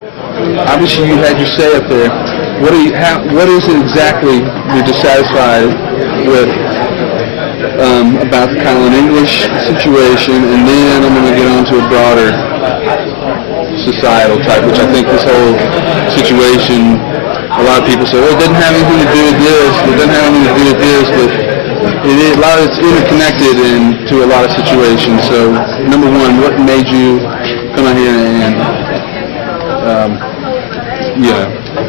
Obviously, you had your say up there. What is it exactly you're dissatisfied with about the Kylan English situation, and then I'm going to get on to a broader societal type, which I think this whole situation, a lot of people say, well, it doesn't have anything to do with this, it doesn't have anything to do with this, but it's interconnected into a lot of situations. So, number one, what made you come out here and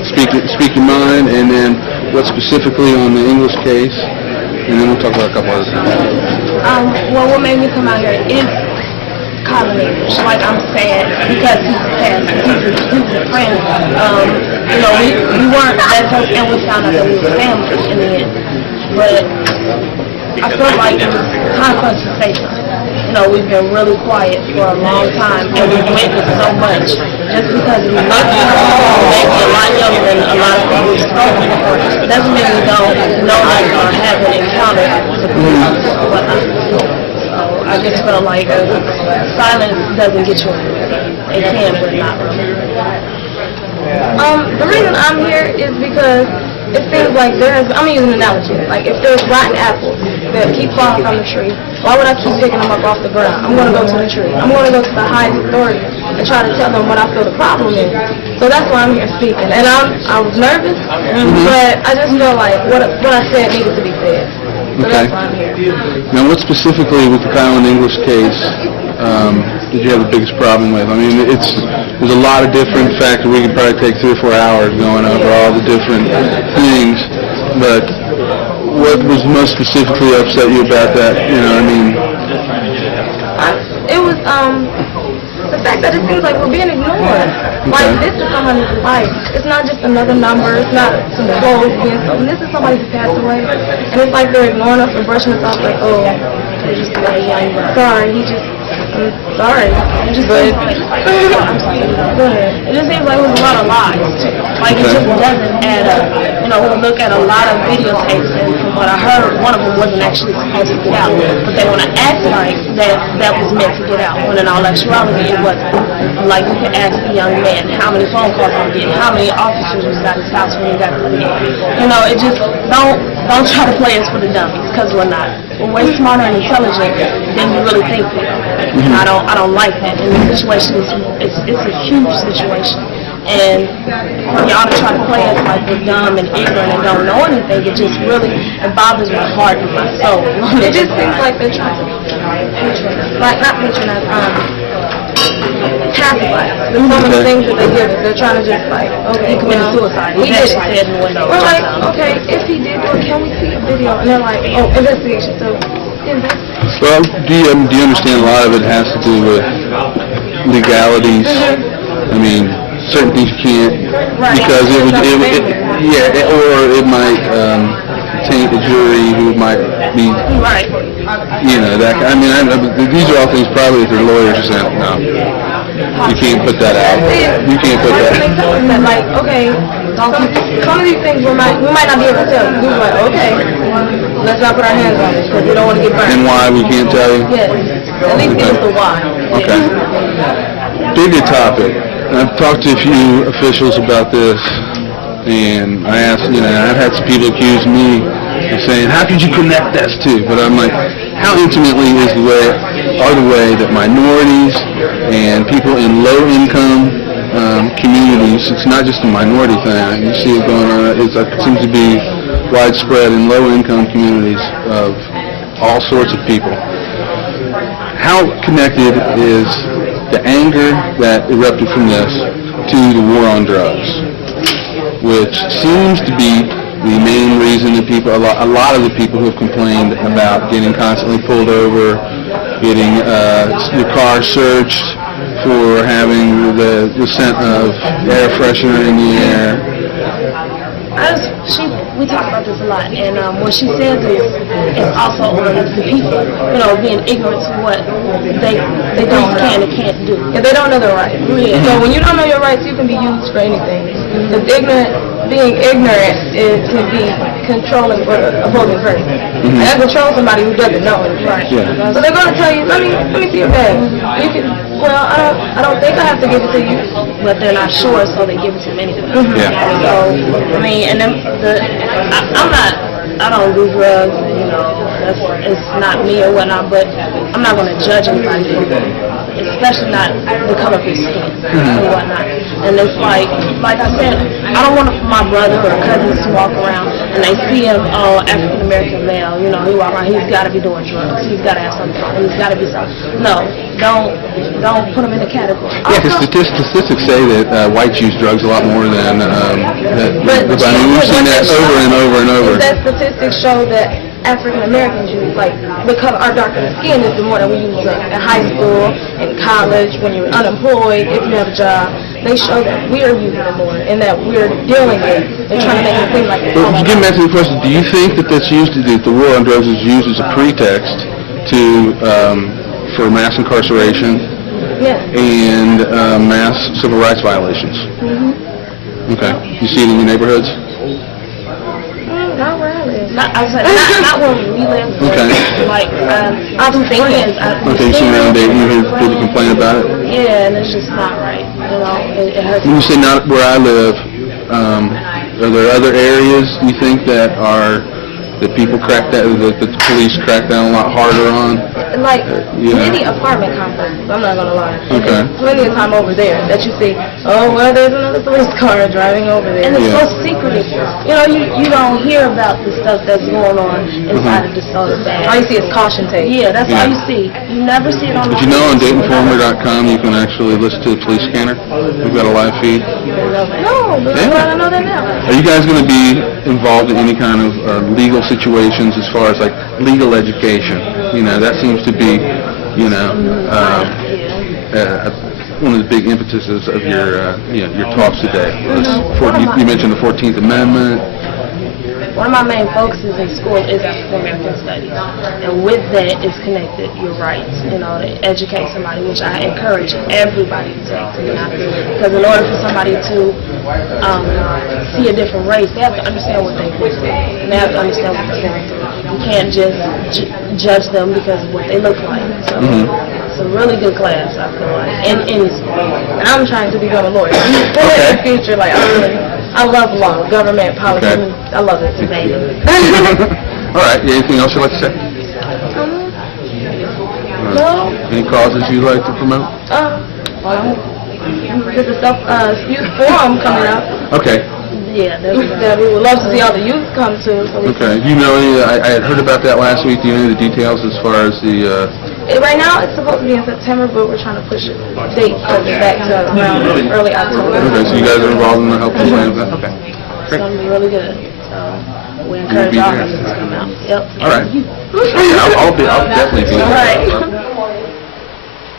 speak your mind, and then what specifically on the English case, and then we'll talk about a couple other things. Well, what made me come out here is Kylan English. Like I'm saying, because he's passed, he's a friend. We weren't that close, and we found out that we were family in the end. But I felt like it was time for us to say something. We've been really quiet for a long time, and we've witnessed so much. Just because we look maybe a lot younger than a lot of people we've spoken before, doesn't mean we don't know that or have an encounter with the police or whatnot. So I just felt like silence doesn't get you anywhere. It can, but not really. The reason I'm here is because it seems like I'm going to use an analogy, like if there's rotten apples that keep falling from the tree, why would I keep picking them up off the ground? I'm going to go to the tree. I'm going to go to the highest authority and try to tell them what I feel the problem is. So that's why I'm here speaking. And I was nervous, but I just feel like what I said needed to be said. So that's why I'm here. Now, what specifically with the Kylan English case did you have the biggest problem with? I mean, there's a lot of different factors. We could probably take 3 or 4 hours going over all the different things, but what was most specifically upset you about that? It was the fact that it seems like we're being ignored. Like, this is somebody's life. It's not just another number. It's not some clothes being stolen. This is somebody who passed away, and it's like they're ignoring us and brushing us off like, oh, they just like, sorry, I'm sorry. It just seems like, go ahead. It just seems like it was a lot of lies. Like, it just doesn't add up. We look at a lot of videotapes, and from what I heard, one of them wasn't actually supposed to get out. But they want to act like that was meant to get out, when in all actuality it wasn't. Like, you can ask the young man how many phone calls he did, how many officers was at his house when he got put in. It just, don't try to play us for the dummies, because we're not. We're way smarter and intelligent than you really think we are. And I don't like that. And the situation it's a huge situation. And for y'all to try to play us like we're dumb and ignorant and don't know anything, it just really bothers my heart and my soul. It just seems like they're trying to not patronize, capitalize. Some of the things that they give us, they're trying to just like, okay, he committed suicide. He did. Said in the window. We're like, okay, if he did, can we see a video? And they're like, oh, investigation. So, well, do you understand a lot of it has to do with legalities? I mean, certain things you can't, because or it might taint a jury who might be, that. I mean, these are all things probably that their lawyers are saying, no, you can't put that out. You can't put that. Like, okay, some of these things we might not be able to tell. We're like, okay, let's not put our hands on it because we don't want to get burned. And why we can't tell you? Yes, at least give us the why. Okay. Bigger topic. I've talked to a few officials about this, and I asked, I've had some people accuse me of saying, how could you connect this to? But I'm like, how intimately is the way that minorities and people in low-income communities, it's not just a minority thing, you see it going on, it seems to be widespread in low-income communities of all sorts of people. How connected is the anger that erupted from this to the war on drugs, which seems to be the main reason that a lot of the people who have complained about getting constantly pulled over, getting the car searched for having the scent of air freshener in the air. We talk about this a lot, and what she says is also on the people, being ignorant to what they can and can't do. If they don't know their rights. Yeah. So when you don't know your rights, you can be used for anything. Being ignorant can be controlling for the opposing person. And that controls somebody who doesn't know it. Right. Yeah. So they're going to tell you, let me see your bag. You can, I don't think I have to give it to you. but they're not sure, so they give it to them anyway. Yeah. So, I mean, and then I don't do drugs, you know, it's not me or whatnot, but I'm not going to judge anybody, especially not the color of his skin and whatnot. And it's like I said, I don't want my brother or cousins to walk around and they see him, African-American male, you know, he walk around, he's got to be doing drugs, he's got to have something, he's got to be something. No, don't put him in a category. Yeah, because statistics say that whites use drugs a lot more than we've seen that over and over and over. That statistics show that African Americans use, like, the color, our darker skin is the more that we use drugs in high school, in college, when you're unemployed, if you have a job. They show that we're using it more and that we're dealing with it. They're trying to make it seem like it's all But getting back to the question, do you think that that's used, that the war on drugs is used as a pretext for mass incarceration and mass civil rights violations? Okay. You see it in your neighborhoods? Not where I live. Not where we live. Okay. Like, I've seen friends. Okay, you see around Dayton, you hear people complain about it? Yeah, and it's just not right. You know, it hurts. When you say not where I live, are there other areas you think that people crack that the police crack down a lot harder on? Like, many apartment complexes, I'm not going to lie. Okay. There's plenty of time over there that you see, oh, well, there's another police car driving over there. And it's so secretive. You know, you don't hear about the stuff that's going on inside of the soda bag. All you see is caution tape. Yeah, that's all you see. You never see it on the Did you know on DaytonFormer.com you can actually listen to the police scanner? We've got a live feed. No, but I know that now. Are you guys going to be involved in any kind of legal situations as far as like legal education? You know, that seems to be, you know, one of the big impetuses of your talks today. You mentioned the 14th Amendment. One of my main focuses in school is African American studies, and with that is connected your rights, you know, to educate somebody, which I encourage everybody to do, because in order for somebody to see a different race, they have to understand what they've been through, and they have to understand what they're going through. You can't just judge them because of what they look like. So it's a really good class, I feel like, in any school. And I'm trying to become a lawyer. Okay. In the future, like, I love law, government, politics. Okay. I love it. All right. Anything else you'd like to say? No. Any causes you'd like to promote? There's a self-youth forum coming up Okay. Yeah, that we would love to see all the youth come to. So we Okay. Do you know any? I had heard about that last week. Do you know any of the details as far as the? Right now, it's supposed to be in September, but we're trying to push it date back to around early October. Okay. So you guys are involved in the helping plan of that. Okay. it's going to be really good. So we encourage all of us to come out. Yep. All right. I'll definitely be there. All right.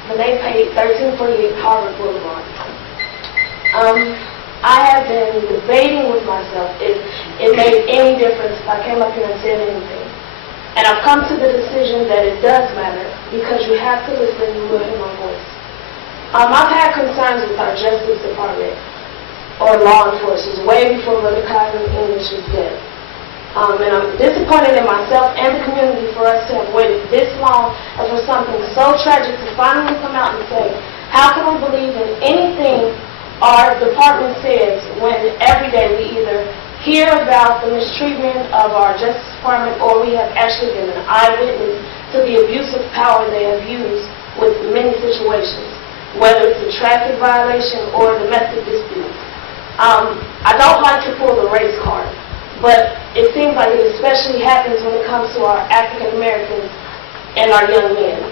Venea Pate, 1348 Harvard Boulevard. I have been debating with myself if it made any difference if I came up here and said anything. And I've come to the decision that it does matter because you have to listen to my voice. I've had concerns with our Justice Department or law enforcement way before Brother Cosby English was dead. And I'm disappointed in myself and the community for us to have waited this long and for something so tragic to finally come out and say, how can we believe in anything our department says when every day we either hear about the mistreatment of our Justice Department or we have actually been an eyewitness to the abuse of power they have used with many situations, whether it's a traffic violation or domestic disputes. I don't like to pull the race card, but it seems like it especially happens when it comes to our African Americans and our young men.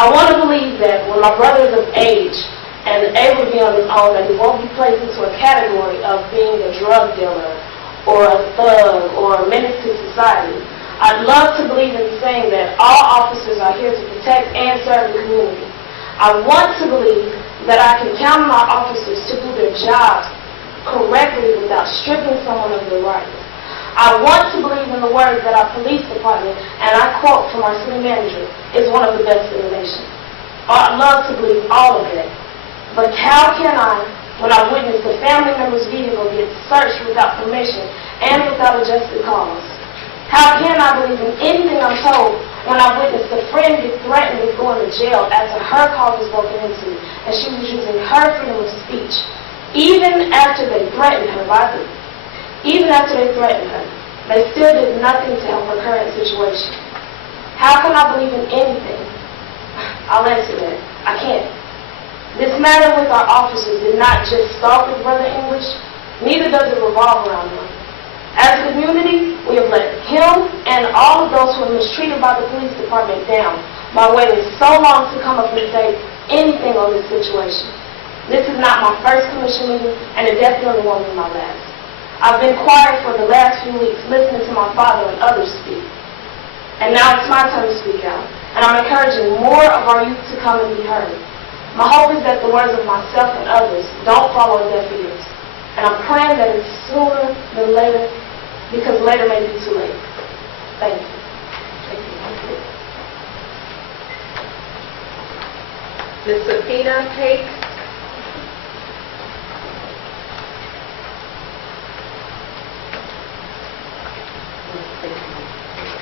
I want to believe that when my brother is of age and able to be on his own, that he won't be placed into a category of being a drug dealer or a thug or a menace to society. I'd love to believe in saying that all officers are here to protect and serve the community. I want to believe that I can count on our officers to do their jobs correctly without stripping someone of their rights. I want to believe in the words that our police department, and I quote from our city manager, is one of the best in the nation. I'd love to believe all of that. But how can I, when I witness the family member's vehicle get searched without permission and without a just cause? How can I believe in anything I'm told when I witnessed a friend get threatened with going to jail after her car was broken into and she was using her freedom of speech. Even after they threatened her, they still did nothing to help her current situation. How can I believe in anything? I'll answer that. I can't. This matter with our officers did not just start with Brother English, neither does it revolve around him. As a community, we have let him and all of those who were mistreated by the police department down by waiting so long to come up and say anything on this situation. This is not my first commission meeting, and it definitely won't be my last. I've been quiet for the last few weeks listening to my father and others speak. And now it's my turn to speak out, and I'm encouraging more of our youth to come and be heard. My hope is that the words of myself and others don't fall on deaf ears, and I'm praying that it's sooner than later, because later may be too late. Thank you. Ms. Sophina Pate.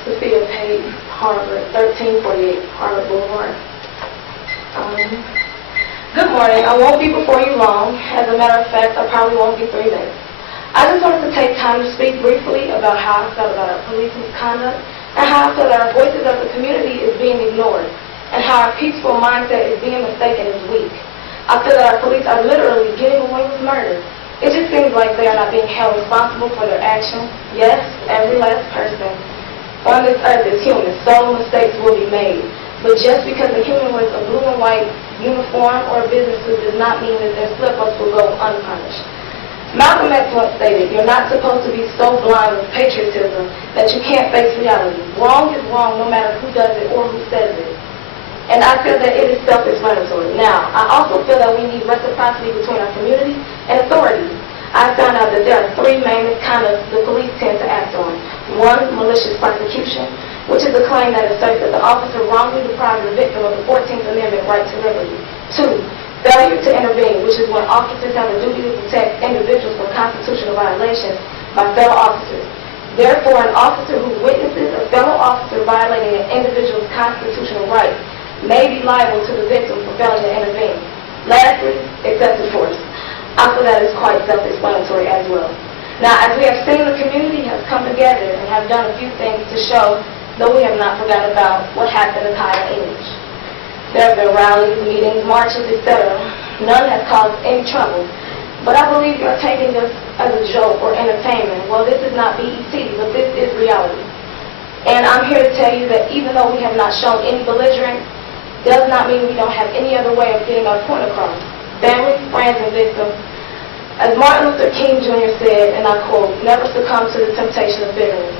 Sophia Pate, Harvard, 1348 Harvard Boulevard. Good morning. I won't be before you long. As a matter of fact, I probably won't be 3 minutes. I just wanted to take time to speak briefly about how I felt about our police misconduct and how I feel that our voices of the community is being ignored and how our peaceful mindset is being mistaken as weak. I feel that our police are literally getting away with murder. It just seems like they are not being held responsible for their actions. Yes, every last person on this earth is human, so mistakes will be made. But just because a human wears a blue and white uniform or a business suit does not mean that their slip-ups will go unpunished. Malcolm X once stated, you're not supposed to be so blind with patriotism that you can't face reality. Wrong is wrong no matter who does it or who says it. And I feel that it is self-explanatory. Now, I also feel that we need reciprocity between our community and authorities. I found out that there are 3 main misconducts the police tend to act on. 1, malicious prosecution, which is a claim that asserts that the officer wrongly deprived the victim of the 14th Amendment right to liberty. 2, failure to intervene, which is when officers have a duty to protect individuals from constitutional violations by fellow officers. Therefore, an officer who witnesses a fellow officer violating an individual's constitutional rights may be liable to the victim for failing to intervene. Lastly, excessive force. I feel that is quite self-explanatory as well. Now, as we have seen, the community has come together and have done a few things to show that we have not forgotten about what happened in Dayton English. There have been rallies, meetings, marches, etc. None has caused any trouble. But I believe you're taking this as a joke or entertainment. Well, this is not BET, but this is reality. And I'm here to tell you that even though we have not shown any belligerence, does not mean we don't have any other way of getting our point across. Families, friends, and victims. As Martin Luther King Jr. said, and I quote, never succumb to the temptation of bitterness.